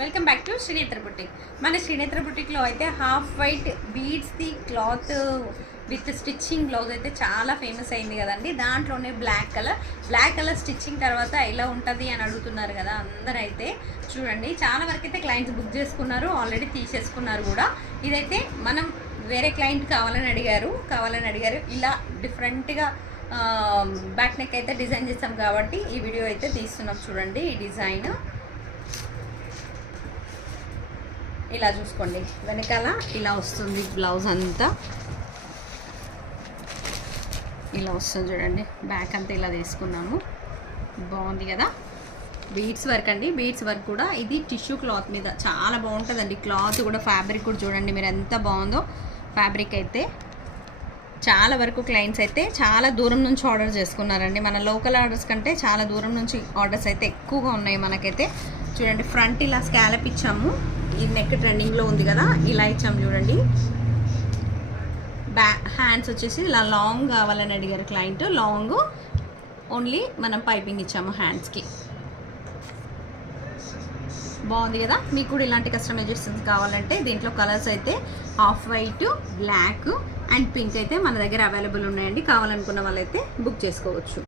Welcome back to Srinetra boutique. మన శ్రీనేత్ర బుటిక్లో అయితే హాఫ్ వైట్ బీడ్స్ది క్లాత్ విత్ స్టిచ్చింగ్ బ్లౌజ్ అయితే చాలా ఫేమస్ అయింది కదండి. దాంట్లోనే బ్లాక్ కలర్ స్టిచ్చింగ్ తర్వాత ఎలా ఉంటుంది అని అడుగుతున్నారు కదా అందరూ. అయితే చూడండి, చాలా వరకు అయితే క్లయింట్స్ బుక్ చేసుకున్నారు, ఆల్రెడీ తీసేసుకున్నారు కూడా. ఇదైతే మనం వేరే క్లయింట్ కావాలని అడిగారు. ఇలా డిఫరెంట్గా బ్యాక్ నెక్ అయితే డిజైన్ చేస్తాం కాబట్టి ఈ వీడియో అయితే తీస్తున్నాం. చూడండి, ఈ డిజైన్ ఇలా చూసుకోండి, వెనకాల ఇలా వస్తుంది, బ్లౌజ్ అంతా ఇలా వస్తుంది. చూడండి, బ్యాక్ అంతా ఇలా తీసుకున్నాము, బాగుంది కదా. బీడ్స్ వర్క్ అండి, బీడ్స్ వర్క్ కూడా ఇది టిష్యూ క్లాత్ మీద చాలా బాగుంటుందండి. క్లాత్ కూడా ఫ్యాబ్రిక్ కూడా చూడండి మీరు ఎంత బాగుందో. ఫ్యాబ్రిక్ అయితే చాలా వరకు క్లయింట్స్ అయితే చాలా దూరం నుంచి ఆర్డర్ చేసుకున్నారండి. మన లోకల్ ఆర్డర్స్ కంటే చాలా దూరం నుంచి ఆర్డర్స్ అయితే ఎక్కువగా ఉన్నాయి మనకైతే. చూడండి, ఫ్రంట్ ఇలా స్కాలప్ ఇచ్చాము, ఈ నెక్ ట్రెండింగ్లో ఉంది కదా, ఇలా ఇచ్చాము చూడండి. హ్యాండ్స్ వచ్చేసి ఇలా లాంగ్ కావాలని అడిగారు క్లయింట్, లాంగ్ ఓన్లీ మనం పైపింగ్ ఇచ్చాము హ్యాండ్స్కి. బాగుంది కదా. మీకు కూడా ఇలాంటి కస్టమైజేషన్స్ కావాలంటే దీంట్లో కలర్స్ అయితే off white, black and pink అయితే మన దగ్గర అవైలబుల్ ఉన్నాయండి. కావాలనుకున్న వాళ్ళైతే బుక్ చేసుకోవచ్చు.